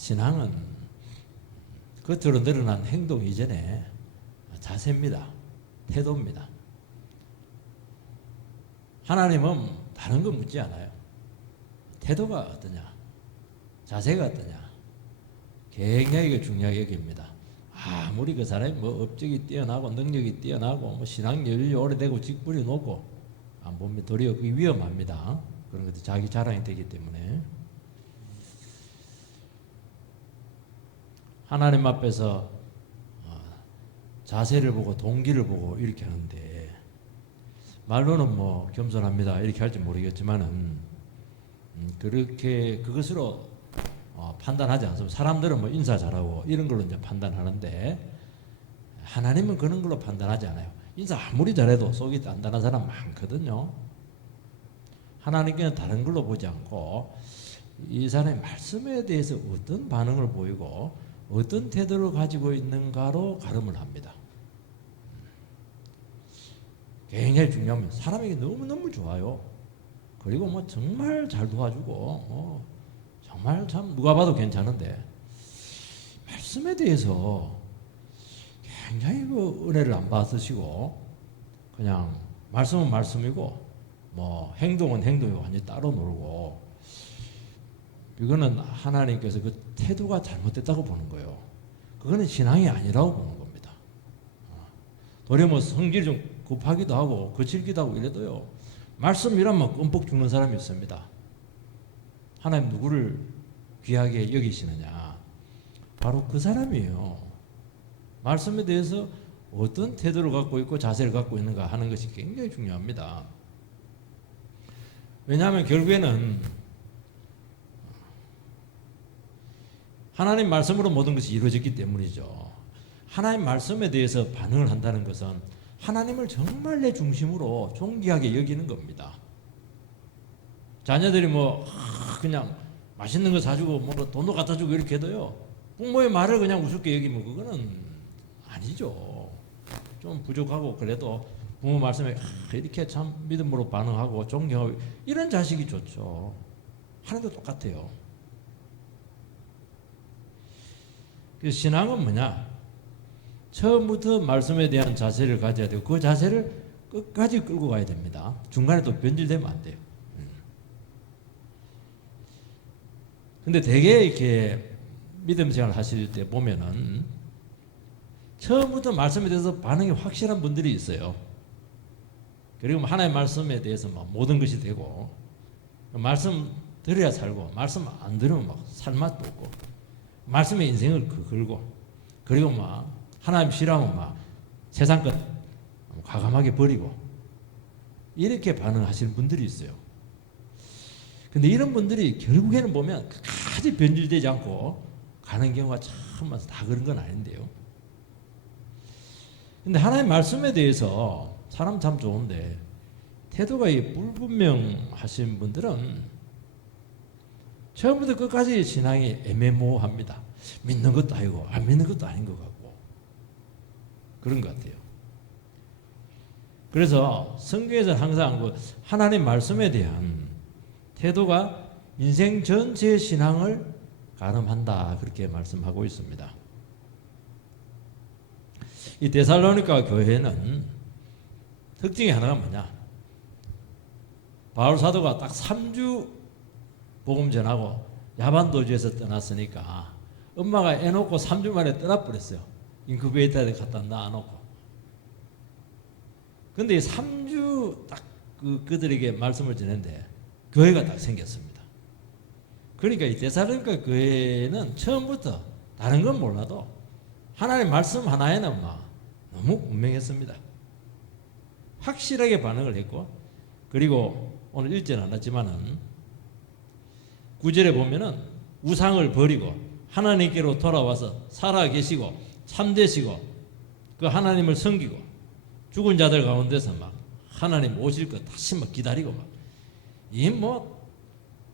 신앙은 겉으로 드러난 행동 이전에 자세입니다. 태도입니다. 하나님은 다른 거 묻지 않아요. 태도가 어떠냐, 자세가 어떠냐, 굉장히 중요하게 여깁니다. 아무리 그 사람이 뭐 업적이 뛰어나고 능력이 뛰어나고 뭐 신앙 연륜이 오래되고 직분이 높고 안 보면 도리어 그게 위험합니다. 그런 것도 자기 자랑이 되기 때문에. 하나님 앞에서 자세를 보고 동기를 보고 이렇게 하는데, 말로는 뭐 겸손합니다 이렇게 할지 모르겠지만은 그렇게 그것으로 판단하지 않습니다. 사람들은 뭐 인사 잘하고 이런 걸로 이제 판단하는데, 하나님은 그런 걸로 판단하지 않아요. 인사 아무리 잘해도 속이 단단한 사람 많거든요. 하나님께는 다른 걸로 보지 않고 이 사람의 말씀에 대해서 어떤 반응을 보이고 어떤 태도를 가지고 있는가로 가름을 합니다. 굉장히 중요합니다. 사람에게 너무너무 좋아요. 그리고 뭐 정말 잘 도와주고 정말 참 누가 봐도 괜찮은데, 말씀에 대해서 굉장히 그 은혜를 안 받으시고 그냥 말씀은 말씀이고 뭐 행동은 행동이고 완전히 따로 놀고, 이거는 하나님께서 그 태도가 잘못됐다고 보는 거예요. 그거는 신앙이 아니라고 보는 겁니다. 도리어 뭐 성질 좀 급하기도 하고 거칠기도 하고 이래도요, 말씀이라면 끔뻑 죽는 사람이 있습니다. 하나님 누구를 귀하게 여기시느냐, 바로 그 사람이에요. 말씀에 대해서 어떤 태도를 갖고 있고 자세를 갖고 있는가 하는 것이 굉장히 중요합니다. 왜냐하면 결국에는 하나님 말씀으로 모든 것이 이루어졌기 때문이죠. 하나님 말씀에 대해서 반응을 한다는 것은 하나님을 정말 내 중심으로 존귀하게 여기는 겁니다. 자녀들이 뭐 그냥 맛있는 거 사주고 뭐 돈도 갖다 주고 이렇게 해도요, 부모의 말을 그냥 우습게 여기면 그거는 아니죠. 좀 부족하고 그래도 부모 말씀에 이렇게 참 믿음으로 반응하고 존경하고 이런 자식이 좋죠. 하나도 똑같아요. 그래서 신앙은 뭐냐? 처음부터 말씀에 대한 자세를 가져야 되고 그 자세를 끝까지 끌고 가야 됩니다. 중간에 또 변질되면 안 돼요. 근데 되게 이렇게 믿음 생활 하실 때 보면은 처음부터 말씀에 대해서 반응이 확실한 분들이 있어요. 그리고 하나님의 말씀에 대해서 막 모든 것이 되고, 말씀 들어야 살고 말씀 안 들으면 막 살맛도 없고, 말씀의 인생을 걸고, 그리고 막 하나님 싫어하면 막 세상 것 과감하게 버리고 이렇게 반응하시는 분들이 있어요. 근데 이런 분들이 결국에는 보면 끝까지 변질되지 않고 가는 경우가 참 많아서 다 그런 건 아닌데요. 근데 하나님 말씀에 대해서 사람 참 좋은데 태도가 불분명하신 분들은 처음부터 끝까지 신앙이 애매모호합니다. 믿는 것도 아니고 안 믿는 것도 아닌 것 같고 그런 것 같아요. 그래서 성경에서는 항상 그 하나님 말씀에 대한 태도가 인생 전체의 신앙을 가름한다 그렇게 말씀하고 있습니다. 이 데살로니가 교회는 특징이 하나가 뭐냐? 바울 사도가 딱 3주 복음 전하고 야반도주에서 떠났으니까 엄마가 애 놓고 3주 만에 떠나버렸어요. 인큐베이터에 갖다 놔놓고. 근데 3주 딱 그들에게 말씀을 전했는데 교회가 딱 생겼습니다. 그러니까 이 데살로니가 교회는 처음부터 다른 건 몰라도 하나님의 말씀 하나에는 막 너무 분명했습니다. 확실하게 반응을 했고, 그리고 오늘 읽지는 않았지만은 9절에 보면은 우상을 버리고 하나님께로 돌아와서 살아 계시고 참되시고 그 하나님을 섬기고 죽은 자들 가운데서 막 하나님 오실 것 다시 막 기다리고 막 이 뭐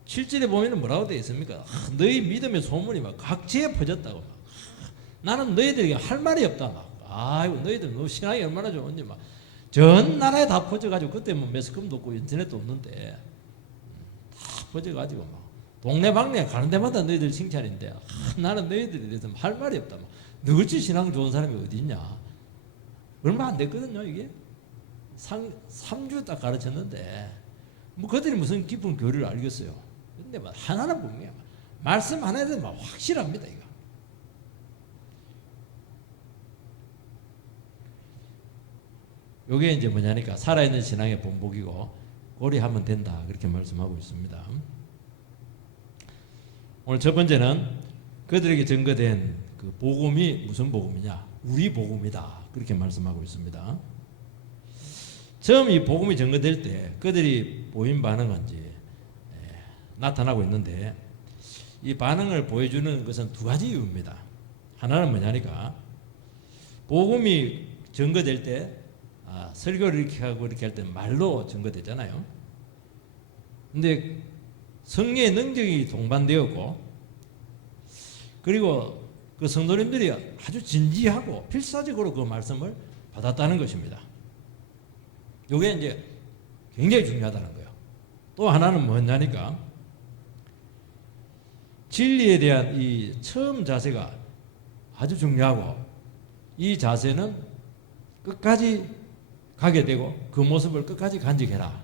7절에 보면은 뭐라고 되어 있습니까? 너희 믿음의 소문이 막 각지에 퍼졌다고 막 나는 너희들에게 할 말이 없다 막 아이고 너희들 너 신앙이 얼마나 좋은지 막 전 나라에 다 퍼져가지고 그때 뭐 매스컴도 없고 인터넷도 없는데 다 퍼져가지고 막 동네방네 가는 데마다 너희들 칭찬인데 나는 너희들에 대해서 할 말이 없다. 너같이 신앙 좋은 사람이 어디 있냐. 얼마 안 됐거든요 이게. 3주 딱 가르쳤는데 뭐 그들이 무슨 깊은 교리를 알겠어요. 근데 뭐 하나는 분명해요. 말씀 하나에도 막 확실합니다 이거. 요게 이제 뭐냐니까 살아있는 신앙의 본보기고 고려하면 된다 그렇게 말씀하고 있습니다. 오늘 첫 번째는 그들에게 증거된 그 복음이 무슨 복음이냐? 우리 복음이다 그렇게 말씀하고 있습니다. 처음 이 복음이 증거될 때 그들이 보인 반응은 이제 나타나고 있는데 이 반응을 보여주는 것은 두 가지 이유입니다. 하나는 뭐냐니까 복음이 증거될 때 설교를 이렇게 하고 이렇게 할 때 말로 증거되잖아요. 근데 성령의 능력이 동반되었고 그리고 그 성도님들이 아주 진지하고 필사적으로 그 말씀을 받았다는 것입니다. 이게 이제 굉장히 중요하다는 거예요. 또 하나는 뭐냐니까 진리에 대한 이 처음 자세가 아주 중요하고 이 자세는 끝까지 가게 되고 그 모습을 끝까지 간직해라.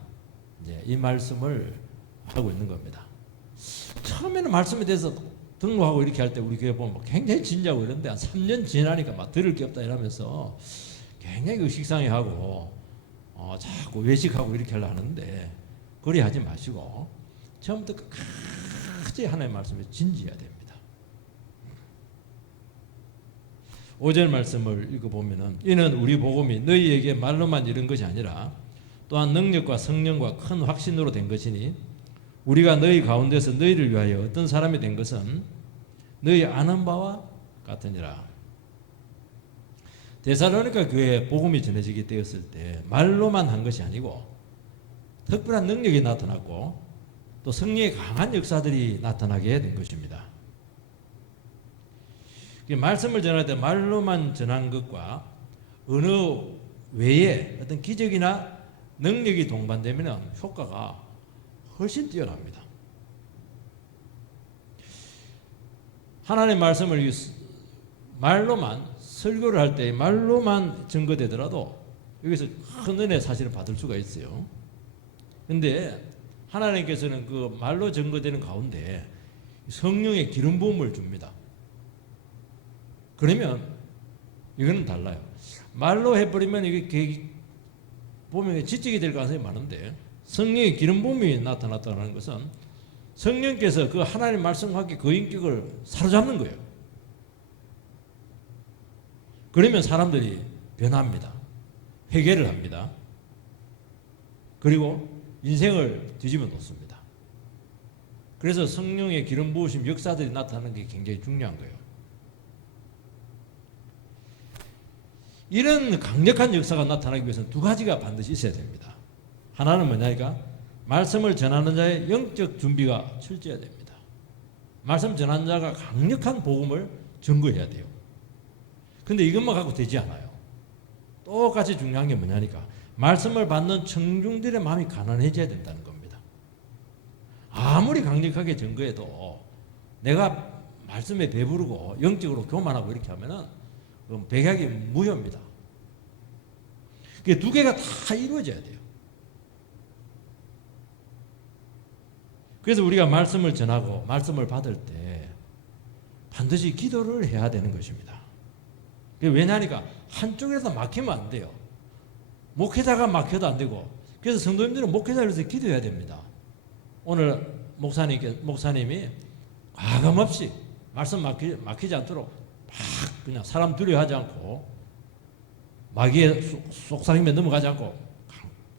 이제 이 말씀을 하고 있는 겁니다. 처음에는 말씀에 대해서 등록하고 이렇게 할 때 우리 교회 보면 굉장히 진지하고 이런데 한 3년 지나니까 막 들을 게 없다 이러면서 굉장히 의식상해하고 자꾸 외식하고 이렇게 하려 하는데 그리 하지 마시고 처음부터 끝까지 하나님의 말씀에 진지해야 됩니다. 5절 말씀을 읽어보면은 이는 우리 복음이 너희에게 말로만 이른 것이 아니라 또한 능력과 성령과 큰 확신으로 된 것이니 우리가 너희 가운데서 너희를 위하여 어떤 사람이 된 것은 너희 아는 바와 같으니라. 데살로니가 교회에 복음이 전해지게 되었을 때 말로만 한 것이 아니고 특별한 능력이 나타났고 또 성령의 강한 역사들이 나타나게 된 것입니다. 말씀을 전할 때 말로만 전한 것과 어느 외에 어떤 기적이나 능력이 동반되면 효과가 훨씬 뛰어납니다. 하나님의 말씀을 말로만 설교를 할 때 말로만 증거되더라도 여기서 큰 은혜 사실은 받을 수가 있어요. 근데 하나님께서는 그 말로 증거되는 가운데 성령의 기름 부음을 줍니다. 그러면 이거는 달라요. 말로 해버리면 이게 보면 지적이 될 가능성이 많은데 성령의 기름 부음이 나타났다는 것은 성령께서 그 하나님 말씀과 함께 그 인격을 사로잡는 거예요. 그러면 사람들이 변합니다. 회개를 합니다. 그리고 인생을 뒤집어 놓습니다. 그래서 성령의 기름 부으심 역사들이 나타나는 게 굉장히 중요한 거예요. 이런 강력한 역사가 나타나기 위해서는 두 가지가 반드시 있어야 됩니다. 하나는 뭐냐니까 말씀을 전하는 자의 영적 준비가 철저해야 됩니다. 말씀 전하는 자가 강력한 복음을 증거해야 돼요. 근데 이것만 갖고 되지 않아요. 똑같이 중요한 게 뭐냐니까 말씀을 받는 청중들의 마음이 가난해져야 된다는 겁니다. 아무리 강력하게 증거해도 내가 말씀에 배부르고 영적으로 교만하고 이렇게 하면은 백약이 무효입니다. 두 개가 다 이루어져야 돼요. 그래서 우리가 말씀을 전하고 말씀을 받을 때 반드시 기도를 해야 되는 것입니다. 왜냐하니까 한쪽에서 막히면 안 돼요. 목회자가 막혀도 안 되고 그래서 성도님들은 목회자를 위해서 기도해야 됩니다. 오늘 목사님이 과감없이 말씀 막히지 않도록 막 그냥 사람 두려워하지 않고 마귀의 속삭임에 넘어가지 않고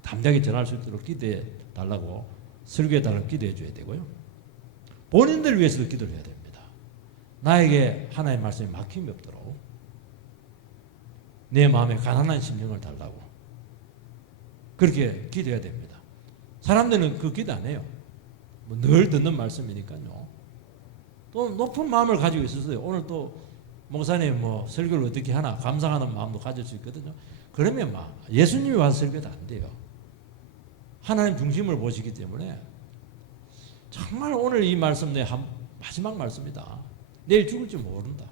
담대하게 전할 수 있도록 기도해 달라고 설교해 달라고 기도해 줘야 되고요. 본인들 위해서도 기도를 해야 됩니다. 나에게 하나님의 말씀이 막힘이 없도록 내 마음에 가난한 심령을 달라고 그렇게 기도해야 됩니다. 사람들은 그 기도 안 해요. 늘 듣는 말씀이니까요. 또 높은 마음을 가지고 있었어요. 오늘 또 목사님 설교를 어떻게 하나 감상하는 마음도 가질 수 있거든요. 그러면 예수님이 와서 설교도 안 돼요. 하나님 중심을 보시기 때문에 정말 오늘 이 말씀 내 마지막 말씀이다. 내일 죽을지 모른다.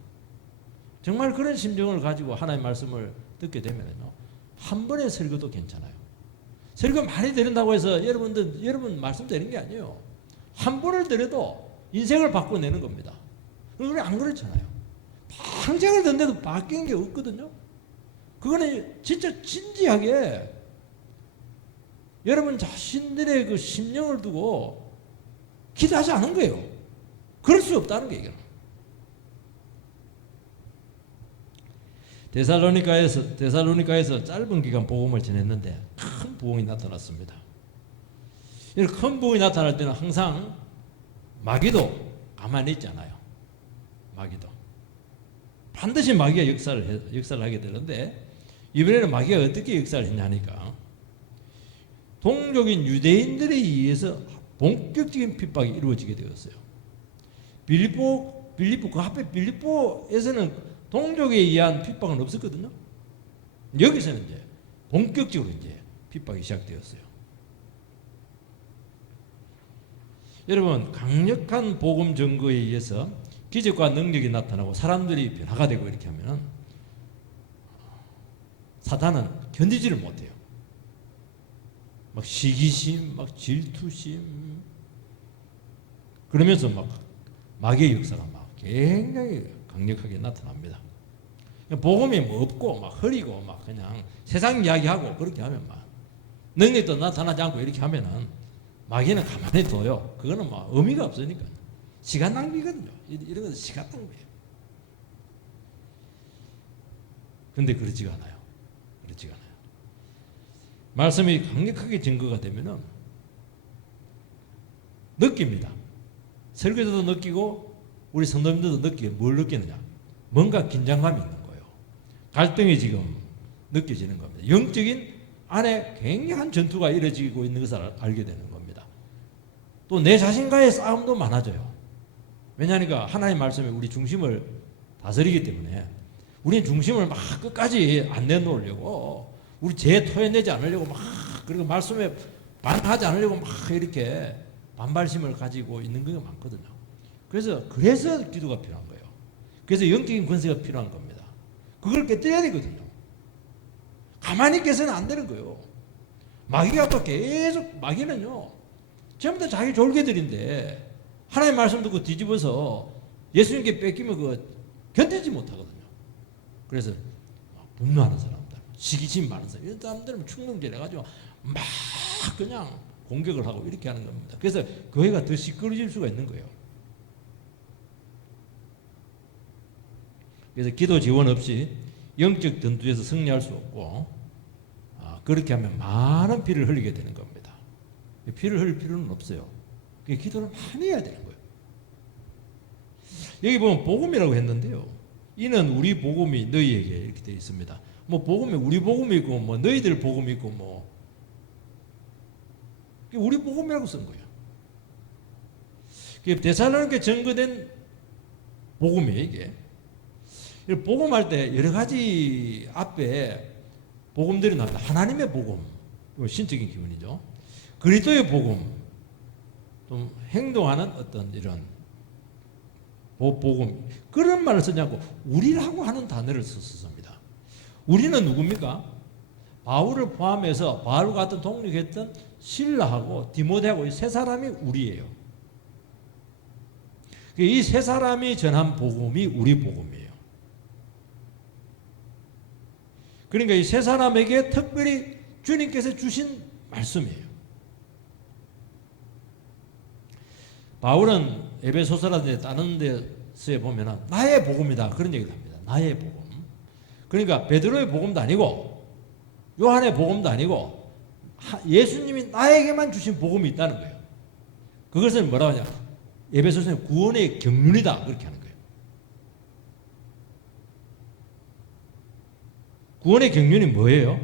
정말 그런 심정을 가지고 하나님의 말씀을 듣게 되면요, 한 번의 설교도 괜찮아요. 설교 많이 들은다고 해서 여러분 말씀 되는 게 아니에요. 한 번을 들어도 인생을 바꿔내는 겁니다. 우리 안 그렇잖아요. 평생을 듣는데도 바뀐 게 없거든요. 그거는 진짜 진지하게 여러분 자신들의 그 심령을 두고 기도하지 않은 거예요. 그럴 수 없다는 게 이거는. 데살로니가에서 짧은 기간 복음을 전했는데 큰 부흥이 나타났습니다. 이렇게 큰 부흥이 나타날 때는 항상 마귀도 가만히 있지 않아요. 마귀도 반드시 마귀가 역사를 하게 되는데, 이번에는 마귀가 어떻게 역사를 했냐니까, 동족인 유대인들에 의해서 본격적인 핍박이 이루어지게 되었어요. 빌립보 그 앞에 빌립보에서는 동족에 의한 핍박은 없었거든요. 여기서는 이제 본격적으로 이제 핍박이 시작되었어요. 여러분, 강력한 복음 증거에 의해서 기적과 능력이 나타나고 사람들이 변화가 되고 이렇게 하면은 사탄은 견디지를 못해요. 막 시기심, 막 질투심, 그러면서 막 마귀의 역사가 막 굉장히 강력하게 나타납니다. 복음이 뭐 없고 막 흐리고 막 그냥 세상 이야기하고 그렇게 하면 막 능력도 나타나지 않고 이렇게 하면은 마귀는 가만히 둬요. 그거는 막 의미가 없으니까 시간 낭비거든요. 이런 것은 시간 낭비예요. 근데 그렇지가 않아요. 그렇지가 않아요. 말씀이 강력하게 증거가 되면은 느낍니다. 설교자도 느끼고 우리 성도님들도 느끼게. 뭘 느끼느냐? 뭔가 긴장감이 있는 거예요. 갈등이 지금 느껴지는 겁니다. 영적인 안에 굉장한 전투가 이루어지고 있는 것을 알게 되는 겁니다. 또 내 자신과의 싸움도 많아져요. 왜냐하니까 하나님의 말씀이 우리 중심을 다스리기 때문에 우리는 중심을 막 끝까지 안 내놓으려고, 우리 죄 토해내지 않으려고 막, 그리고 말씀에 반하지 않으려고 막 이렇게 반발심을 가지고 있는 게 많거든요. 그래서 기도가 필요한 거예요. 그래서 영적인 권세가 필요한 겁니다. 그걸 깨뜨려야 되거든요. 가만히 있게서는 안 되는 거예요. 마귀가 또 계속, 마귀는요, 전부 다 자기 졸개들인데 하나님의 말씀 듣고 뒤집어서 예수님께 뺏기면 그거 견디지 못하거든요. 그래서 분노하는 사람들, 시기심 많은 사람, 이런 사람들은 충동질 해가지고 막 그냥 공격을 하고 이렇게 하는 겁니다. 그래서 교회가 더 시끄러질 수가 있는 거예요. 그래서 기도 지원 없이 영적 전투에서 승리할 수 없고, 그렇게 하면 많은 피를 흘리게 되는 겁니다. 피를 흘릴 필요는 없어요. 기도를 많이 해야 되는 거예요. 여기 보면 복음이라고 했는데요, 이는 우리 복음이 너희에게 이렇게 되어 있습니다. 뭐 복음이 우리 복음이 있고 뭐 너희들 복음이 있고 뭐 우리 복음이라고 쓴 거예요. 데살로니가에 증거된 복음이에요. 이게 복음할 때 여러 가지 앞에 복음들이 나옵니다. 하나님의 복음, 신적인 기본이죠. 그리스도의 복음, 좀 행동하는 어떤 이런 복음, 그런 말을 쓰지 않고 우리라고 하는 단어를 썼습니다. 우리는 누굽니까? 바울을 포함해서 바울과 같은 동력했던 실라하고 디모데하고 이 세 사람이 우리예요. 이 세 사람이 전한 복음이 우리 복음이에요. 그러니까 이 세 사람에게 특별히 주님께서 주신 말씀이에요. 바울은 에베소서라든지 다른 데서에 보면 나의 복음이다 그런 얘기를 합니다. 나의 복음. 그러니까 베드로의 복음도 아니고 요한의 복음도 아니고 예수님이 나에게만 주신 복음이 있다는 거예요. 그것을 뭐라고 하냐? 에베소서는 구원의 경륜이다 그렇게 하는 거예요. 구원의 경륜이 뭐예요?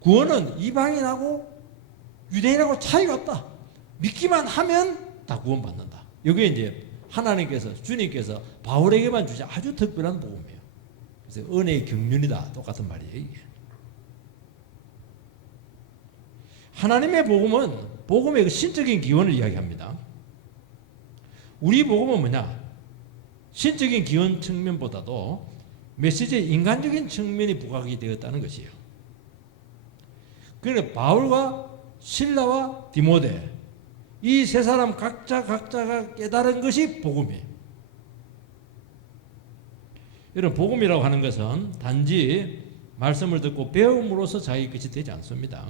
구원은 이방인하고 유대인하고 차이가 없다. 믿기만 하면 다 구원받는다. 여기에 이제 하나님께서, 주님께서 바울에게만 주신 아주 특별한 복음이에요. 그래서 은혜의 경륜이다. 똑같은 말이에요, 이게. 하나님의 복음은 복음의 그 신적인 기원을 이야기합니다. 우리 복음은 뭐냐? 신적인 기원 측면보다도 메시지의 인간적인 측면이 부각이 되었다는 것이에요. 그러니까 바울과 실라와 디모데 이 세 사람 각자가 깨달은 것이 복음이에요. 이런 복음이라고 하는 것은 단지 말씀을 듣고 배움으로써 자기 것이 되지 않습니다.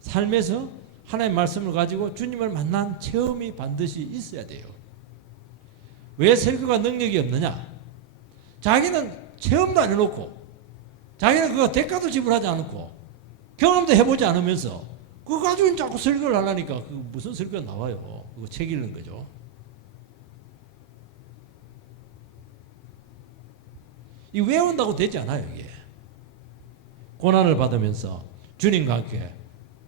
삶에서 하나님의 말씀을 가지고 주님을 만난 체험이 반드시 있어야 돼요. 왜 설교가 능력이 없느냐? 자기는 체험도 안 해놓고 자기는 그거 대가도 지불하지 않고 경험도 해보지 않으면서 그거 가지고 자꾸 설교를 하려니까 그 무슨 설교가 나와요. 그거 책 읽는 거죠. 이 외운다고 되지 않아요. 이게 고난을 받으면서 주님과 함께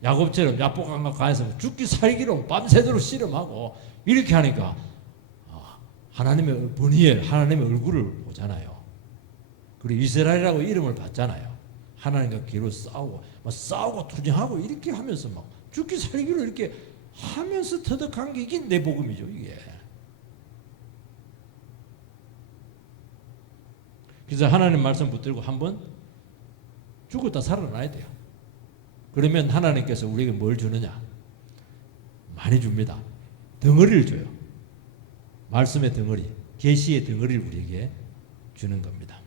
야곱처럼 야복강과 가에서 죽기 살기로 밤새도록 씨름하고 이렇게 하니까 하나님의 번이엘 하나님의 얼굴을 보잖아요. 그리고 이스라엘이라고 이름을 받잖아요. 하나님과 기로 싸우고 투쟁하고 이렇게 하면서 막 죽기 살기로 이렇게 하면서 터득한 게 이게 내 복음이죠. 이게. 그래서 하나님 말씀 붙들고 한번 죽었다 살아나야 돼요. 그러면 하나님께서 우리에게 뭘 주느냐? 많이 줍니다. 덩어리를 줘요. 말씀의 덩어리, 계시의 덩어리를 우리에게 주는 겁니다.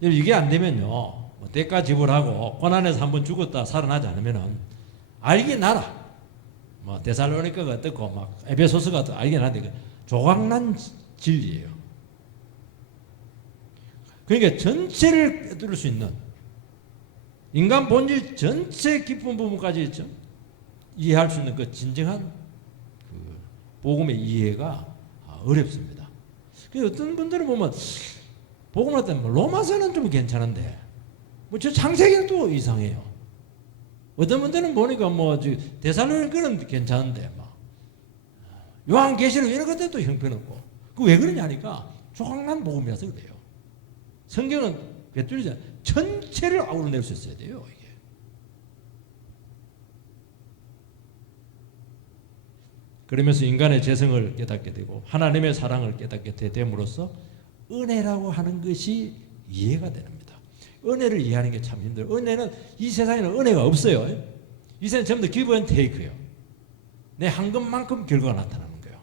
이게 안 되면요, 대가 지불하고 고난에서 한번 죽었다 살아나지 않으면은 알긴 알아. 데살로니가가 어떻고 막 에베소서가 알긴 하는데 조각난 진리예요. 그러니까 전체를 꿰뚫을 수 있는 인간 본질 전체 깊은 부분까지 이해할 수 있는 그 진정한 그 복음의 이해가 어렵습니다. 그래서 어떤 분들은 보면 복음을 할 때 로마서는 좀 괜찮은데 저 창세기는 또 이상해요. 어떤 분들은 보니까 데살로니가는 괜찮은데 요한계시록 이런 것들도 형편없고 그 왜 그러냐니까 조각난 복음이라서 그래요. 성경은 꿰뚫리지 않아요. 전체를 아우러낼 수 있어야 돼요. 이게. 그러면서 인간의 재성을 깨닫게 되고 하나님의 사랑을 깨닫게 됨으로써 은혜라고 하는 것이 이해가 됩니다. 은혜를 이해하는 게 참 힘들어요. 은혜는 이 세상에는 은혜가 없어요. 이 세상은 전부 다 give and take예요. 내 한 것만큼 결과가 나타나는 거예요.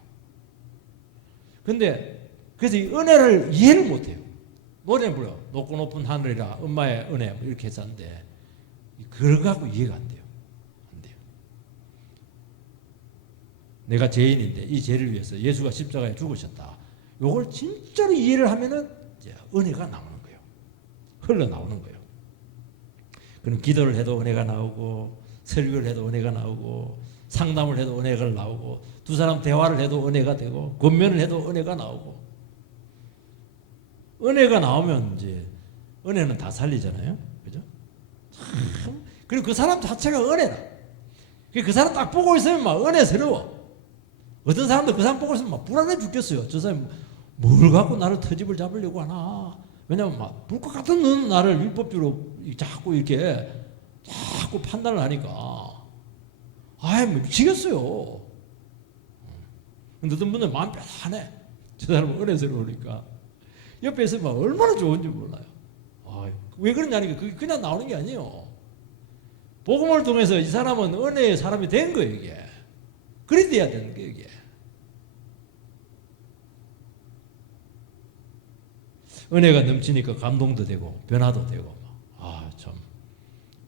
그런데 그래서 이 은혜를 이해를 못해요. 노래 불러 높고 높은 하늘이라 엄마의 은혜 이렇게 했었는데 그걸 갖고 이해가 안 돼요. 안 돼요. 내가 죄인인데 이 죄를 위해서 예수가 십자가에 죽으셨다. 요걸 진짜로 이해를 하면은 이제 은혜가 나오는 거예요. 흘러나오는 거예요. 그럼 기도를 해도 은혜가 나오고 설교를 해도 은혜가 나오고 상담을 해도 은혜가 나오고 두 사람 대화를 해도 은혜가 되고 권면을 해도 은혜가 나오고 은혜가 나오면 이제 은혜는 다 살리잖아요. 그죠? 참. 그리고 그 사람 자체가 은혜다. 그 사람 딱 보고 있으면 막 은혜스러워. 어떤 사람도 그 사람 보고 있으면 막 불안해 죽겠어요. 저 사람이 뭘 갖고 나를 터집을 잡으려고 하나. 왜냐면 막 불꽃 같은 눈 나를 율법주로 자꾸 이렇게 자꾸 판단을 하니까 아이 미치겠어요. 근데 어떤 분들 마음 편안해. 저 사람은 은혜스러우니까. 옆에 있으면 얼마나 좋은지 몰라요. 왜 그러냐니까 그게 그냥 나오는 게 아니에요. 복음을 통해서 이 사람은 은혜의 사람이 된 거예요. 이게. 그리 돼야 되는 거예요. 이게. 은혜가 넘치니까 감동도 되고 변화도 되고 참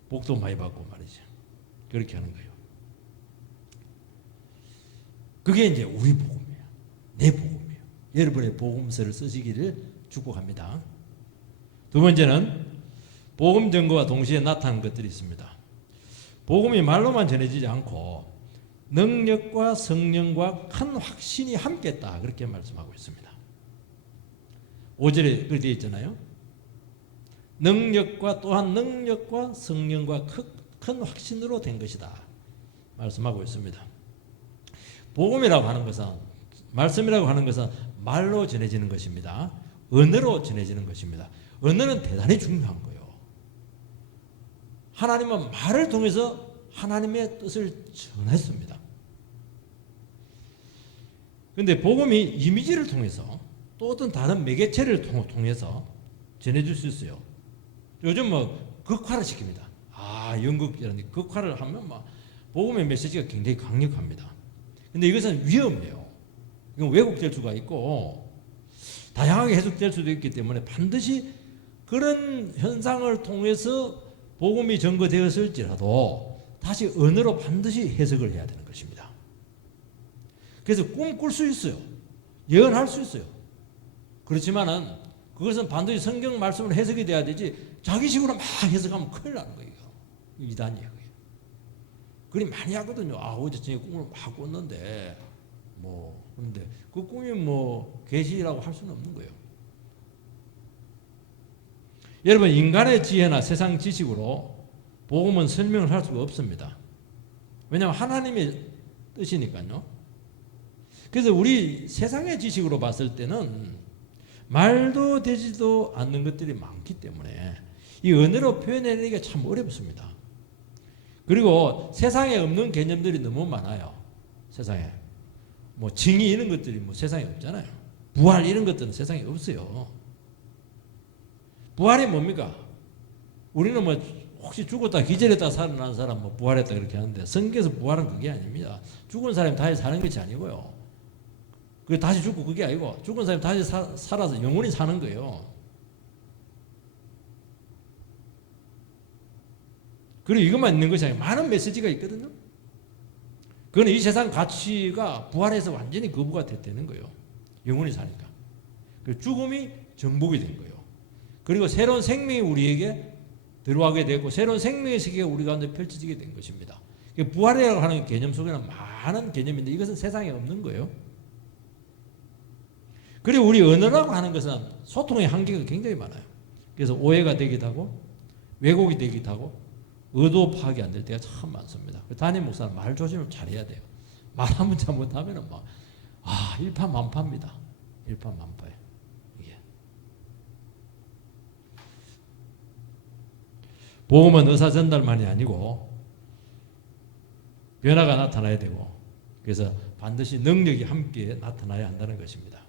복도 많이 받고 말이죠. 그렇게 하는 거예요. 그게 이제 우리 복음이에요. 내 복음이에요. 여러분의 복음서를 쓰시기를 축복합니다. 두 번째는 복음 증거와 동시에 나타나는 것들이 있습니다. 복음이 말로만 전해지지 않고 능력과 성령과 큰 확신이 함께했다. 그렇게 말씀하고 있습니다. 5절에 그렇게 되어 있잖아요. 능력과 또한 능력과 성령과 큰 확신으로 된 것이다. 말씀하고 있습니다. 복음이라고 하는 것은 말씀이라고 하는 것은 말로 전해지는 것입니다. 언어로 전해지는 것입니다. 언어는 대단히 중요한 거예요. 하나님은 말을 통해서 하나님의 뜻을 전했습니다. 그런데 복음이 이미지를 통해서 또 어떤 다른 매개체를 통해서 전해줄 수 있어요. 요즘 뭐 극화를 시킵니다. 연극이라든지 극화를 하면 막 복음의 메시지가 굉장히 강력합니다. 근데 이것은 위험해요. 이건 왜곡될 수가 있고 다양하게 해석될 수도 있기 때문에 반드시 그런 현상을 통해서 복음이 전거되었을지라도 다시 언어로 반드시 해석을 해야 되는 것입니다. 그래서 꿈 꿀 수 있어요. 예언할 수 있어요. 그렇지만은 그것은 반드시 성경 말씀으로 해석이 돼야 되지 자기 식으로 막 해석하면 큰일 나는 거예요. 이단이에요. 그리 많이 하거든요. 어제 저녁에 꿈을 막 꿨는데 그런데 그 꿈이 계시라고 할 수는 없는 거예요. 여러분, 인간의 지혜나 세상 지식으로 복음은 설명을 할 수가 없습니다. 왜냐하면 하나님의 뜻이니까요. 그래서 우리 세상의 지식으로 봤을 때는 말도 되지도 않는 것들이 많기 때문에 이 언어로 표현해내기가 참 어렵습니다. 그리고 세상에 없는 개념들이 너무 많아요. 세상에 징이 이런 것들이 세상에 없잖아요. 부활 이런 것들은 세상에 없어요. 부활이 뭡니까? 우리는 혹시 죽었다 기절했다 살아난 사람 부활했다 그렇게 하는데 성경에서 부활은 그게 아닙니다. 죽은 사람이 다시 사는 것이 아니고요. 그 다시 죽고 그게 아니고 죽은 사람이 다시 살아서 영원히 사는 거예요. 그리고 이것만 있는 것이 아니라 많은 메시지가 있거든요. 그건 이 세상 가치가 부활해서 완전히 거부가 됐다는 거예요. 영원히 사니까. 그 죽음이 정복이 된 거예요. 그리고 새로운 생명이 우리에게 들어가게 되고 새로운 생명의 세계가 우리 가운데 펼쳐지게 된 것입니다. 부활이라고 하는 개념 속에는 많은 개념인데 이것은 세상에 없는 거예요. 그리고 우리 언어라고 하는 것은 소통의 한계가 굉장히 많아요. 그래서 오해가 되기도 하고 왜곡이 되기도 하고 의도 파악이 안 될 때가 참 많습니다. 담임 목사는 말 조심을 잘해야 돼요. 말 한번 잘못하면은 일파만파입니다. 일파만파예요. 이게 복음은 의사 전달만이 아니고 변화가 나타나야 되고 그래서 반드시 능력이 함께 나타나야 한다는 것입니다.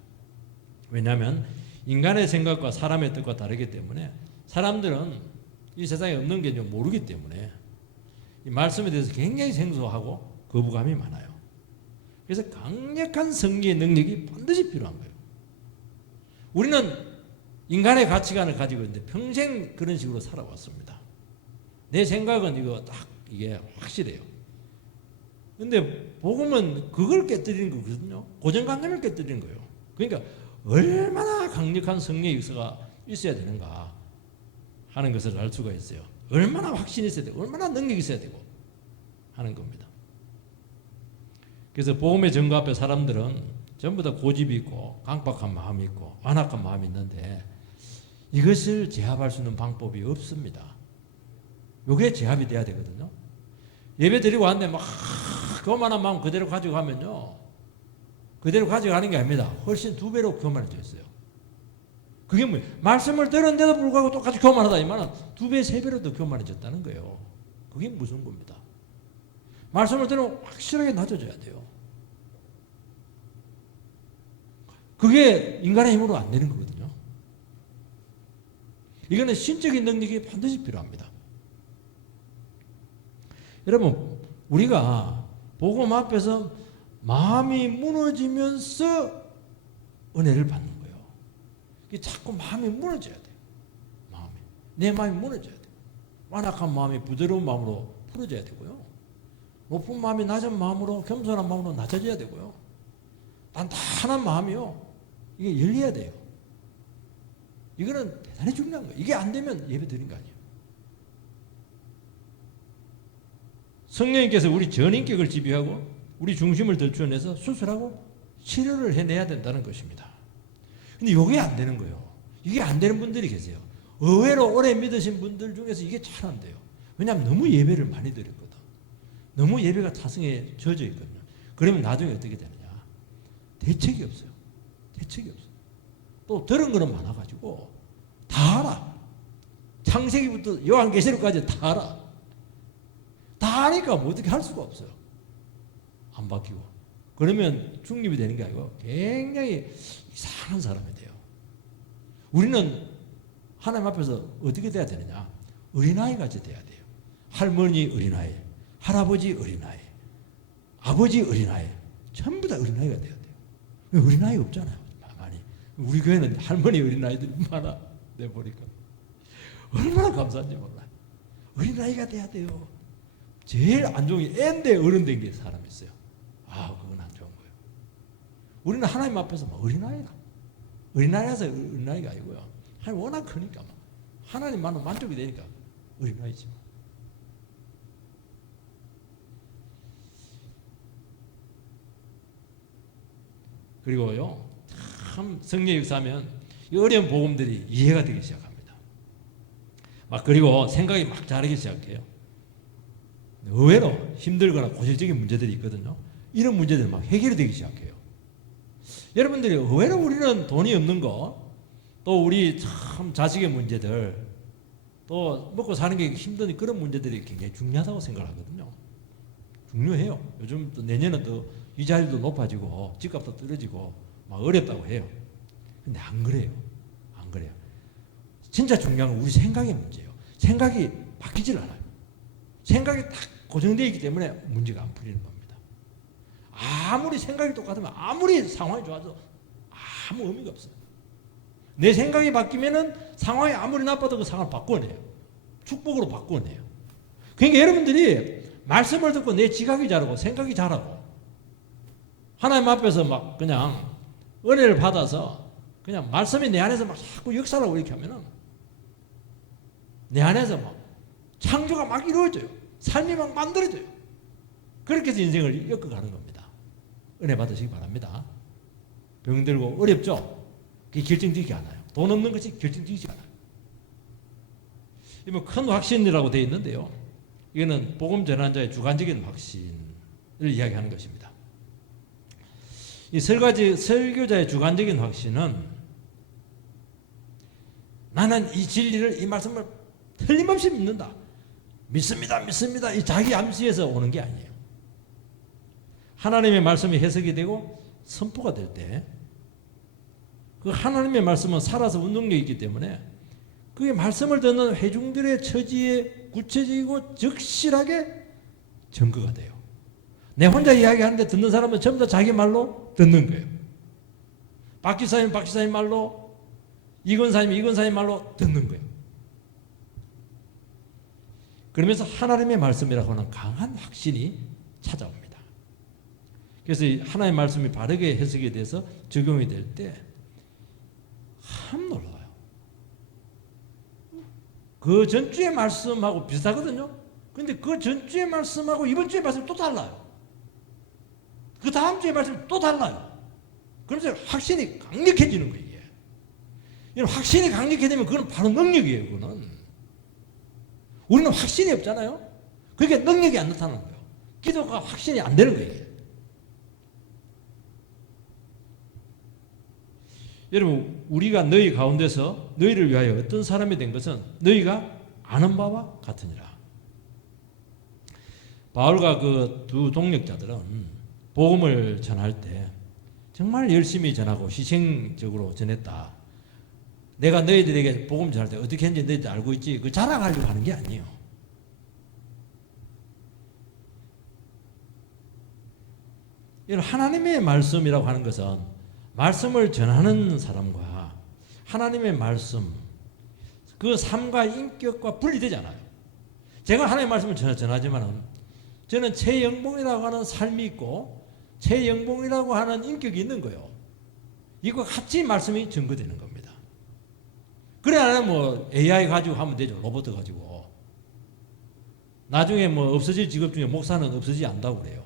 왜냐하면 인간의 생각과 사람의 뜻과 다르기 때문에 사람들은 이 세상에 없는 게 모르기 때문에 이 말씀에 대해서 굉장히 생소하고 거부감이 많아요. 그래서 강력한 성리의 능력이 반드시 필요한 거예요. 우리는 인간의 가치관을 가지고 있는데 평생 그런 식으로 살아왔습니다. 내 생각은 이게 확실해요. 근데 복음은 그걸 깨뜨리는 거거든요. 고정관념을 깨뜨리는 거예요. 그러니까 얼마나 강력한 성리의 역사가 있어야 되는가 하는 것을 알 수가 있어요. 얼마나 확신이 있어야 되고 얼마나 능력이 있어야 되고 하는 겁니다. 그래서 복음의 증거 앞에 사람들은 전부 다 고집이 있고 강박한 마음이 있고 완악한 마음이 있는데 이것을 제압할 수 있는 방법이 없습니다. 이게 제압이 돼야 되거든요. 예배 드리고 왔는데 그만한 마음 그대로 가져가면요. 그대로 가져가는 게 아닙니다. 훨씬 2배로 교만해져 있어요. 그게 뭐예요? 말씀을 들었는데도 불구하고 똑같이 교만하다 이 말은 2배, 3배로 더 교만해졌다는 거예요. 그게 무슨 겁니다. 말씀을 들으면 확실하게 낮아져야 돼요. 그게 인간의 힘으로 안 되는 거거든요. 이거는 신적인 능력이 반드시 필요합니다. 여러분, 우리가 복음 앞에서 마음이 무너지면서 은혜를 받는 거예요. 자꾸 마음이 무너져야 돼요. 내 마음이 무너져야 돼요. 완악한 마음이 부드러운 마음으로 풀어져야 되고요. 높은 마음이 낮은 마음으로 겸손한 마음으로 낮아져야 되고요. 단단한 마음이요. 이게 열려야 돼요. 이거는 대단히 중요한 거예요. 이게 안 되면 예배 드린 거 아니에요. 성령님께서 우리 전인격을 지배하고 우리 중심을 들추어내서 수술하고 치료를 해내야 된다는 것입니다. 근데 이게 안 되는 거예요. 이게 안 되는 분들이 계세요. 의외로 오래 믿으신 분들 중에서 이게 잘 안 돼요. 왜냐하면 너무 예배를 많이 드렸거든. 너무 예배가 타성에 젖어 있거든요. 그러면 나중에 어떻게 되느냐. 대책이 없어요. 대책이 없어요. 또 들은 거는 많아가지고 다 알아. 창세기부터 요한계시록까지 다 알아. 다 하니까 뭐 어떻게 할 수가 없어요. 안 바뀌고. 그러면 중립이 되는 게 아니고 굉장히 이상한 사람이 돼요. 우리는 하나님 앞에서 어떻게 돼야 되느냐? 어린아이 같이 돼야 돼요. 할머니 어린아이, 할아버지 어린아이, 아버지 어린아이, 전부 다 어린아이가 돼야 돼요. 어린아이 없잖아요. 많이. 우리 교회는 할머니 어린아이들이 많아. 내가 보니까 얼마나 감사한지 몰라요. 어린아이가 돼야 돼요. 제일 안 좋은 게 애인데 어른 된 게 사람이 있어요. 그건 안 좋은 거예요. 우리는 하나님 앞에서 막 어린아이다. 어린아이라서 어린아이가 아니고요. 하나님 워낙 크니까 막 하나님만은 만족이 되니까 어린아이지. 그리고요, 참 성령 역사하면 이 어려운 복음들이 이해가 되기 시작합니다. 그리고 생각이 막 자라기 시작해요. 의외로 힘들거나 고질적인 문제들이 있거든요. 이런 문제들이 막 해결이 되기 시작해요. 여러분들이 의외로 우리는 돈이 없는 거, 또 우리 참 자식의 문제들, 또 먹고 사는 게 힘든 그런 문제들이 굉장히 중요하다고 생각하거든요. 중요해요. 요즘 또 내년은 또 이자율도 높아지고 집값도 떨어지고 막 어렵다고 해요. 근데 안 그래요. 안 그래요. 진짜 중요한 건 우리 생각의 문제예요. 생각이 바뀌질 않아요. 생각이 딱 고정되어 있기 때문에 문제가 안 풀리는 겁니다. 아무리 생각이 똑같으면 아무리 상황이 좋아도 아무 의미가 없어요. 내 생각이 바뀌면은 상황이 아무리 나빠도 그 상황을 바꿔내요. 축복으로 바꿔내요. 그러니까 여러분들이 말씀을 듣고 내 지각이 자라고 생각이 자라고 하나님 앞에서 막 그냥 은혜를 받아서 그냥 말씀이 내 안에서 막 자꾸 역사라고 이렇게 하면은 내 안에서 막 창조가 막 이루어져요. 삶이 막 만들어져요. 그렇게 해서 인생을 엮어가는 겁니다. 은혜 받으시기 바랍니다. 병들고 어렵죠? 그게 결정되지 않아요. 돈 없는 것이 결정되지 않아요. 이건 큰 확신이라고 되어 있는데요. 이거는 복음 전환자의 주관적인 확신을 이야기하는 것입니다. 이 설교자의 주관적인 확신은 나는 이 진리를, 이 말씀을 틀림없이 믿는다. 믿습니다. 믿습니다. 이 자기 암시에서 오는 게 아니에요. 하나님의 말씀이 해석이 되고 선포가 될 때 그 하나님의 말씀은 살아서 운동력이 있기 때문에 그게 말씀을 듣는 회중들의 처지에 구체적이고 적실하게 증거가 돼요. 내 혼자 이야기하는데 듣는 사람은 전부 다 자기 말로 듣는 거예요. 박 기사님 박 기사님 말로, 이 권사님 이 권사님 말로 듣는 거예요. 그러면서 하나님의 말씀이라고 하는 강한 확신이 찾아옵니다. 그래서 하나님의 말씀이 바르게 해석이 돼서 적용이 될 때 참 놀라워요. 그 전주의 말씀하고 비슷하거든요. 근데 그 전주의 말씀하고 이번 주의 말씀이 또 달라요. 그 다음 주의 말씀이 또 달라요. 그래서 확신이 강력해지는 거예요. 이게. 확신이 강력해지면 그건 바로 능력이에요. 그거는. 우리는 확신이 없잖아요. 그러니까 능력이 안 나타나는 거예요. 기도가 확신이 안 되는 거예요. 여러분, 우리가 너희 가운데서 너희를 위하여 어떤 사람이 된 것은 너희가 아는 바와 같으니라. 바울과 그 두 동력자들은 복음을 전할 때 정말 열심히 전하고 희생적으로 전했다. 내가 너희들에게 복음 전할 때 어떻게 했는지 너희들 알고 있지. 그 자랑하려고 하는 게 아니에요. 이런 하나님의 말씀이라고 하는 것은 말씀을 전하는 사람과 하나님의 말씀, 그 삶과 인격과 분리되잖아요. 제가 하나님의 말씀을 전하지만은 저는 최영봉이라고 하는 삶이 있고 최영봉이라고 하는 인격이 있는 거예요. 이거 같이 말씀이 증거되는 겁니다. 그래 안 하면 뭐 AI 가지고 하면 되죠. 로봇 가지고. 나중에 뭐 없어질 직업 중에 목사는 없어지지 않는다고 그래요.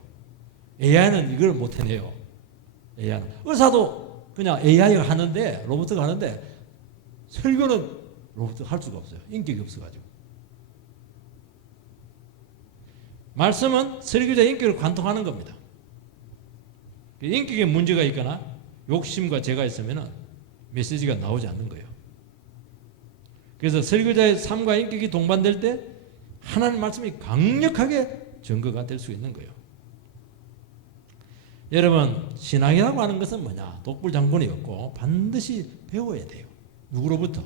AI는 이걸 못 해내요. AI는. 의사도 그냥 AI가 하는데, 로봇가 하는데 설교는 로봇가 할 수가 없어요. 인격이 없어가지고. 말씀은 설교자의 인격을 관통하는 겁니다. 인격에 문제가 있거나 욕심과 죄가 있으면 메시지가 나오지 않는 거예요. 그래서 설교자의 삶과 인격이 동반될 때 하나님 말씀이 강력하게 증거가 될 수 있는 거예요. 여러분, 신앙이라고 하는 것은 뭐냐? 독불장군이었고 반드시 배워야 돼요. 누구로부터?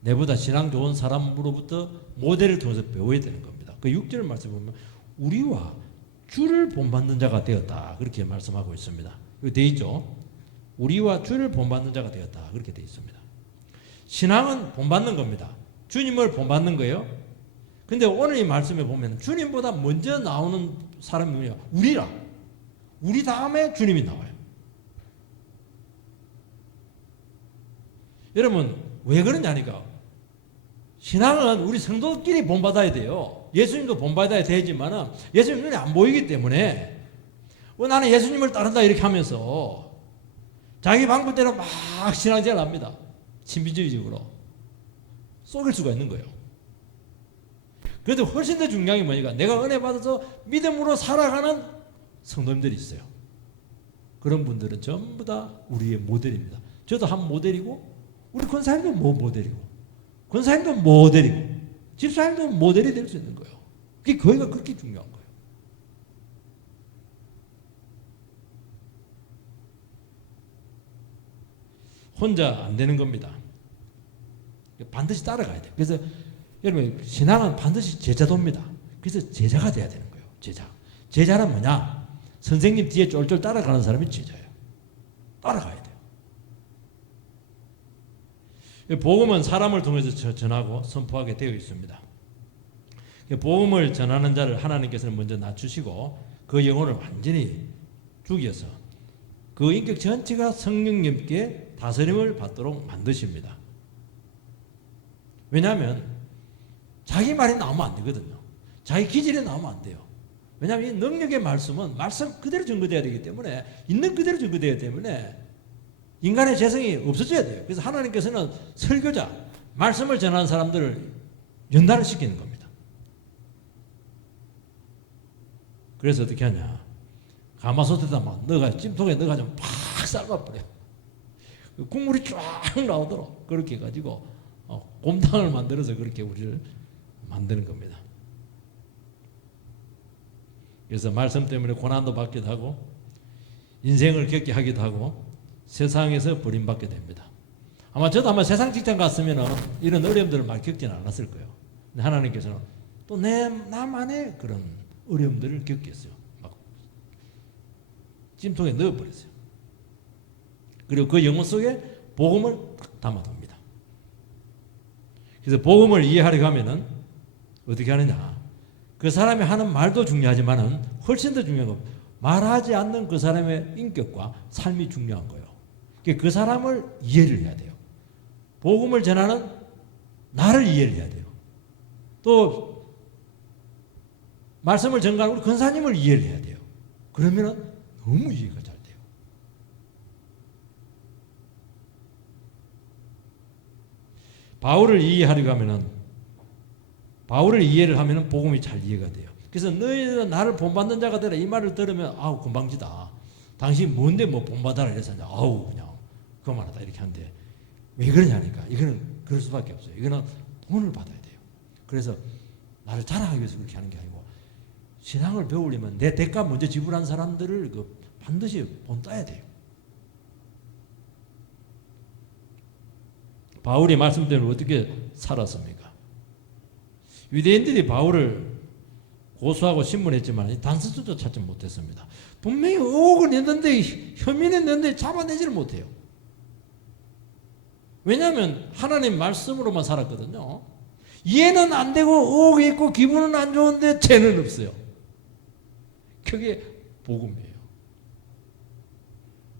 내보다 신앙 좋은 사람으로부터 모델을 통해서 배워야 되는 겁니다. 그 6절 말씀 보면 우리와 주를 본받는 자가 되었다, 그렇게 말씀하고 있습니다. 여기 되어 있죠? 우리와 주를 본받는 자가 되었다, 그렇게 되어 있습니다. 신앙은 본받는 겁니다. 주님을 본받는 거예요. 근데 오늘 이 말씀에 보면 주님보다 먼저 나오는 사람이 누구냐? 우리라. 우리 다음에 주님이 나와요. 여러분, 왜 그러냐니까. 신앙은 우리 성도끼리 본받아야 돼요. 예수님도 본받아야 되지만 예수님 눈에 안 보이기 때문에 나는 예수님을 따른다 이렇게 하면서 자기 방법대로 막 신앙생활을 합니다. 신비주의적으로 속일 수가 있는 거예요. 그런데 훨씬 더 중요한 게 뭐니까 내가 은혜 받아서 믿음으로 살아가는 성도님들이 있어요. 그런 분들은 전부 다 우리의 모델입니다. 저도 한 모델이고 우리 권사님도 모델이고 권사님도 모델이고 집사님도 모델이 될 수 있는 거예요. 그게 거기가 그렇게 중요한 거예요. 혼자 안 되는 겁니다. 반드시 따라가야 돼요. 그래서 여러분, 신앙은 반드시 제자도입니다. 그래서 제자가 돼야 되는 거예요. 제자는 뭐냐? 선생님 뒤에 쫄쫄 따라가는 사람이 제자예요. 따라가야 돼요. 복음은 사람을 통해서 전하고 선포하게 되어 있습니다. 복음을 전하는 자를 하나님께서는 먼저 낮추시고 그 영혼을 완전히 죽여서 그 인격 전체가 성령님께 다스림을 받도록 만드십니다. 왜냐하면 자기 말이 나오면 안 되거든요. 자기 기질이 나오면 안 돼요. 왜냐하면 이 능력의 말씀은 말씀 그대로 증거되어야 되기 때문에 있는 그대로 증거되어야 때문에 인간의 재성이 없어져야 돼요. 그래서 하나님께서는 설교자, 말씀을 전하는 사람들을 연단을 시키는 겁니다. 그래서 어떻게 하냐? 가마솥에다 막 넣어가 찜통에 넣어가지고 팍 삶아버려. 국물이 쫙 나오도록 그렇게 해가지고 곰탕을 만들어서 그렇게 우리를 만드는 겁니다. 그래서 말씀 때문에 고난도 받기도 하고 인생을 겪게 하기도 하고 세상에서 버림받게 됩니다. 저도 아마 세상 직장 갔으면 이런 어려움들을 많이 겪지는 않았을 거예요. 근데 하나님께서는 또 나만의 그런 어려움들을 겪게 했어요. 막 찜통에 넣어버렸어요. 그리고 그 영혼 속에 복음을 딱 담아둡니다. 그래서 복음을 이해하려고 하면은 어떻게 하느냐? 그 사람이 하는 말도 중요하지만은 훨씬 더 중요한 건 말하지 않는 그 사람의 인격과 삶이 중요한 거예요. 그 사람을 이해를 해야 돼요. 복음을 전하는 나를 이해를 해야 돼요. 또 말씀을 전가하는 우리 권사님을 이해를 해야 돼요. 그러면은 너무 이해가 잘 돼요. 바울을 이해하려고 하면은 바울을 이해를 하면은 복음이 잘 이해가 돼요. 그래서 너희는 나를 본받는 자가 되라 이 말을 들으면 아우 금방지다. 당신 뭔데 뭐 본받아라 이래서 아우 그냥 그만하다 이렇게 하는데 왜 그러냐니까 이거는 그럴 수밖에 없어요. 이거는 돈을 받아야 돼요. 그래서 나를 자랑하기 위해서 그렇게 하는 게 아니고 신앙을 배우려면 내 대가 먼저 지불한 사람들을 반드시 본따야 돼요. 바울이 말씀대로 어떻게 살았습니까? 유대인들이 바울을 고소하고 신문했지만 단서도 찾지 못했습니다. 분명히 의혹은 있는데 혐의는 있는데 잡아내지를 못해요. 왜냐하면 하나님 말씀으로만 살았거든요. 이해는 안 되고 의혹이 있고 기분은 안 좋은데 죄는 없어요. 그게 복음이에요.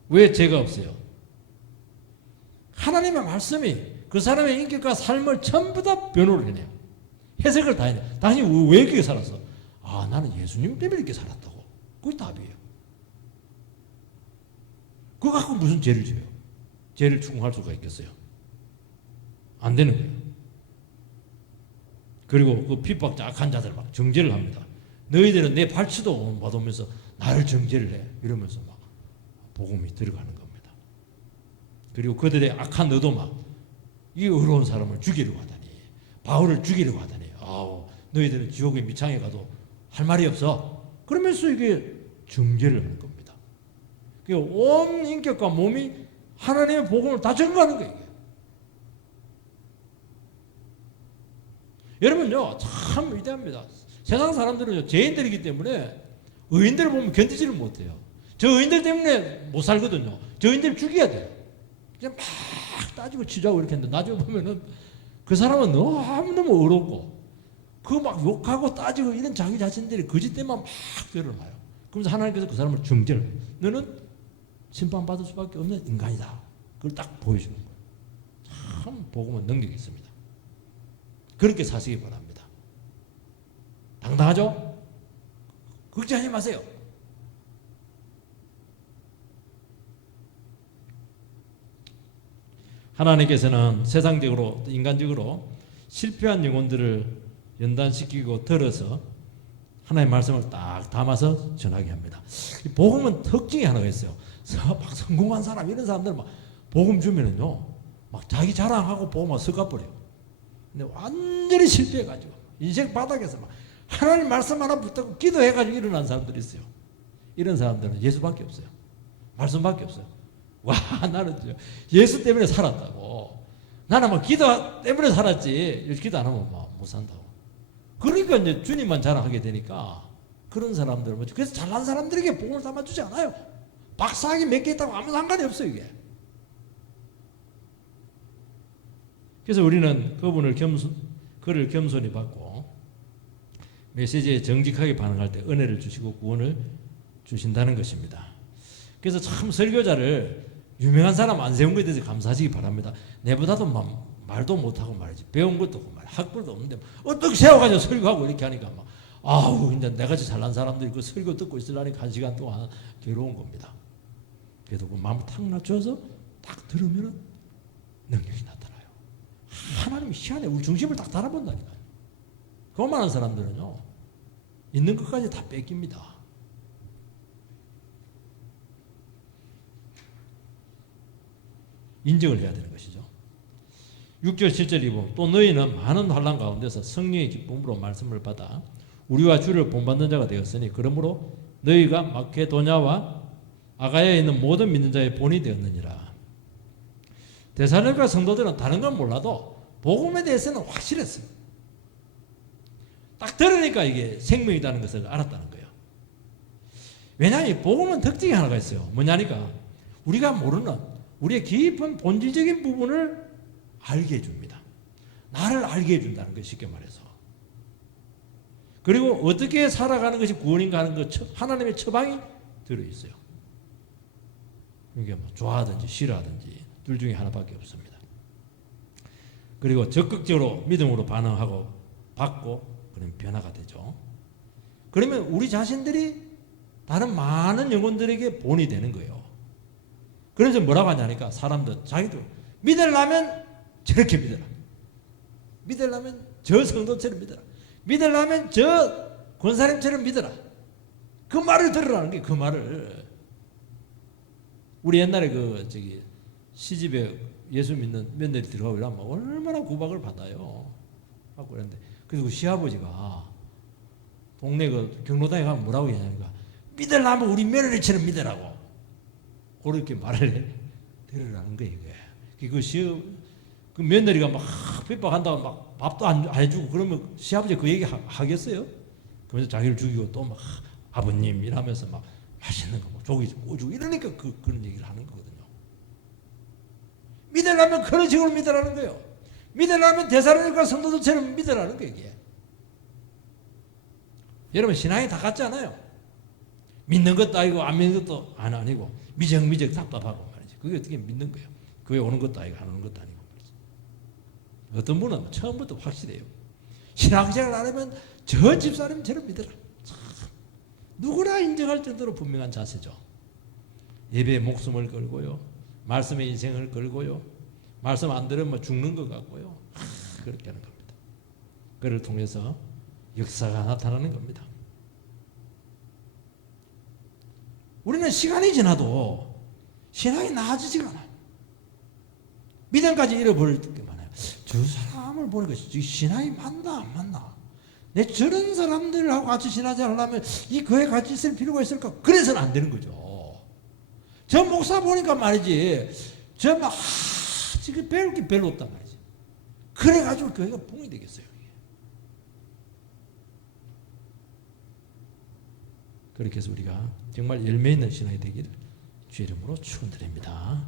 왜 죄가 없어요? 하나님의 말씀이 그 사람의 인격과 삶을 전부 다 변호를 해내요. 해석을 다 해내요. 당신이 왜 이렇게 살았어? 나는 예수님 때문에 이렇게 살았다고. 그게 답이에요. 그거 갖고 무슨 죄를 져요? 죄를 추궁할 수가 있겠어요? 안 되는 거예요. 그리고 그 핍박자 악한 자들 막 정죄를 합니다. 너희들은 내 발치도 받으면서 나를 정죄를 해. 이러면서 막 복음이 들어가는 겁니다. 그리고 그들의 악한 의도 막 이 어려운 사람을 죽이려고 하다니 바울을 죽이려고 하다니 너희들은 지옥의 미창에 가도 할 말이 없어. 그러면서 이게 정죄를 하는 겁니다. 온 인격과 몸이 하나님의 복음을 다 증거하는 거예요. 여러분요, 참 위대합니다. 세상 사람들은 죄인들이기 때문에 의인들을 보면 견디지를 못해요. 저 의인들 때문에 못 살거든요. 저 의인들 죽여야 돼요. 그냥 막 따지고 치자고 이렇게 했는데 나중에 보면은 그 사람은 너무너무 어렵고 그 막 욕하고 따지고 이런 자기 자신들이 거짓 때만 막 드러나요. 그러면서 하나님께서 그 사람을 정죄를 해요. 너는 심판받을 수밖에 없는 인간이다. 그걸 딱 보여주는 거예요. 참 복음은 능력이 있습니다. 그렇게 사시기 바랍니다. 당당하죠? 걱정하지 마세요. 하나님께서는 세상적으로 인간적으로 실패한 영혼들을 연단시키고 들어서 하나님의 말씀을 딱 담아서 전하게 합니다. 복음은 특징이 하나가 있어요. 막 성공한 사람 이런 사람들 막 복음 주면은요 막 자기 자랑하고 복음을 섞어버려요. 근데 완전히 실패해가지고 인생 바닥에서 막 하나님 말씀 하나 붙잡고 기도해가지고 일어난 사람들이 있어요. 이런 사람들은 예수밖에 없어요. 말씀밖에 없어요. 와, 나는 예수 때문에 살았다고. 나는 막 기도 때문에 살았지. 기도 안 하면 막 못 산다고. 그러니까 이제 주님만 자랑하게 되니까 그런 사람들, 그래서 잘난 사람들에게 복음을 담아주지 않아요. 박사학위 몇 개 있다고 아무 상관이 없어요, 이게. 그래서 우리는 그를 겸손히 받고 메시지에 정직하게 반응할 때 은혜를 주시고 구원을 주신다는 것입니다. 그래서 참 설교자를 유명한 사람 안 세운 것에 대해서 감사하시기 바랍니다. 내보다도 말도 못하고 말이지. 배운 것도 없고 학벌도 없는데 어떻게 세워가지고 설교하고 이렇게 하니까 막 아우 이제 내같이 잘난 사람들이 그 설교 듣고 있으려니까 1시간 동안 괴로운 겁니다. 그래도 그 마음을 탁 낮춰서 딱 들으면 능력이 나타나요. 하나님이 희한해. 우리 중심을 딱 달아본다니까요. 그만한 사람들은요 있는 것까지 다 뺏깁니다. 인정을 해야 되는 것이죠. 6절 7절이 보면 또 너희는 많은 환난 가운데서 성령의 기쁨으로 말씀을 받아 우리와 주를 본받는 자가 되었으니 그러므로 너희가 마케도냐와 아가야에 있는 모든 믿는 자의 본이 되었느니라. 데살로니가 성도들은 다른 건 몰라도 복음에 대해서는 확실했어요. 딱 들으니까 이게 생명이라는 것을 알았다는 거예요. 왜냐하면 복음은 특징이 하나가 있어요. 뭐냐니까 우리가 모르는 우리의 깊은 본질적인 부분을 알게 해줍니다. 나를 알게 해준다는 것이 쉽게 말해서. 그리고 어떻게 살아가는 것이 구원인가 하는 것 하나님의 처방이 들어있어요. 이게 뭐 좋아하든지 싫어하든지 둘 중에 하나밖에 없습니다. 그리고 적극적으로 믿음으로 반응하고 받고 그러면 변화가 되죠. 그러면 우리 자신들이 다른 많은 영혼들에게 본이 되는 거예요. 그래서 뭐라고 하냐니까 사람들 자기도 믿으려면 저렇게 믿어라. 믿으려면 저 성도처럼 믿어라. 믿으려면 저 권사님처럼 믿어라. 그 말을 들으라는 게 그 말을. 우리 옛날에 시집에 예수 믿는 며느리 들어가고 이러면 얼마나 구박을 받아요. 받고 그랬는데 그래서 그 시아버지가 동네 그 경로당에 가면 뭐라고 하냐니까 믿으려면 우리 며느리처럼 믿으라고. 그렇게 말을 들으라는 거예요. 그 며느리가 막 핍박한다고 막 밥도 안 해주고 그러면 시아버지 그 얘기 하겠어요? 그러면서 자기를 죽이고 또 막 아버님 이러면서 막 맛있는 거 조기 구워주고 이러니까 그런 얘기를 하는 거거든요. 믿으려면 그런 식으로 믿으라는 거예요. 믿으려면 데살로니가 성도들처럼 믿으라는 거예요. 이게. 여러분 신앙이 다 같지 않아요? 믿는 것도 아니고 안 믿는 것도 아니고 미적미적 답답하고 말이지. 그게 어떻게 믿는 거예요? 교회 오는 것도 아니고 안 오는 것도 아니고 말이지. 어떤 분은 처음부터 확실해요. 신앙생활 안 하면 저 집사람처럼 믿어라. 참, 누구나 인정할 정도로 분명한 자세죠. 예배에 목숨을 걸고요. 말씀에 인생을 걸고요. 말씀 안 들으면 죽는 것 같고요. 그렇게 하는 겁니다. 그를 통해서 역사가 나타나는 겁니다. 우리는 시간이 지나도 신앙이 나아지지가 않아요. 믿음까지 잃어버릴 게 많아요. 저 사람을 보니까 신앙이 맞나 안 맞나? 내 저런 사람들하고 같이 신앙생활 하려면 이 교회 같이 있을 필요가 있을까? 그래서는 안 되는 거죠. 저 목사 보니까 말이지, 지금 배울 게 별로 없단 말이지. 그래가지고 교회가 붕이 되겠어요. 그렇게 해서 우리가 정말 열매 있는 신앙이 되기를 주의 이름으로 축원드립니다.